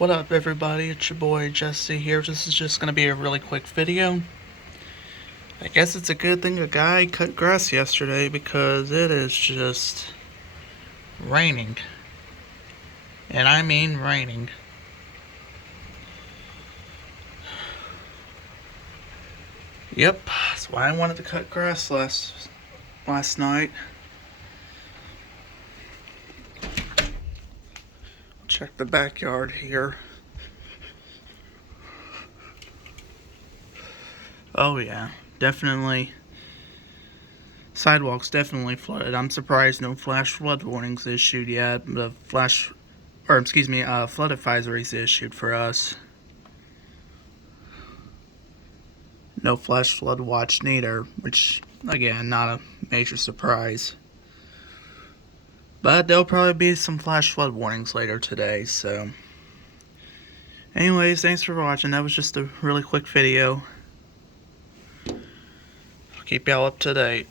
What up everybody, it's your boy Jesse here. This is just going to be a really quick video. I guess it's a good thing a guy cut grass yesterday because it is just raining. And I mean raining. Yep, that's why I wanted to cut grass last night. Check the backyard here. Oh yeah, definitely. Sidewalks definitely flooded. I'm surprised no flash flood warnings issued yet. The flood advisories issued for us. No flash flood watch neither, which again, not a major surprise. But there'll probably be some flash flood warnings later today, so. Anyways, thanks for watching. That was just a really quick video. I'll keep y'all up to date.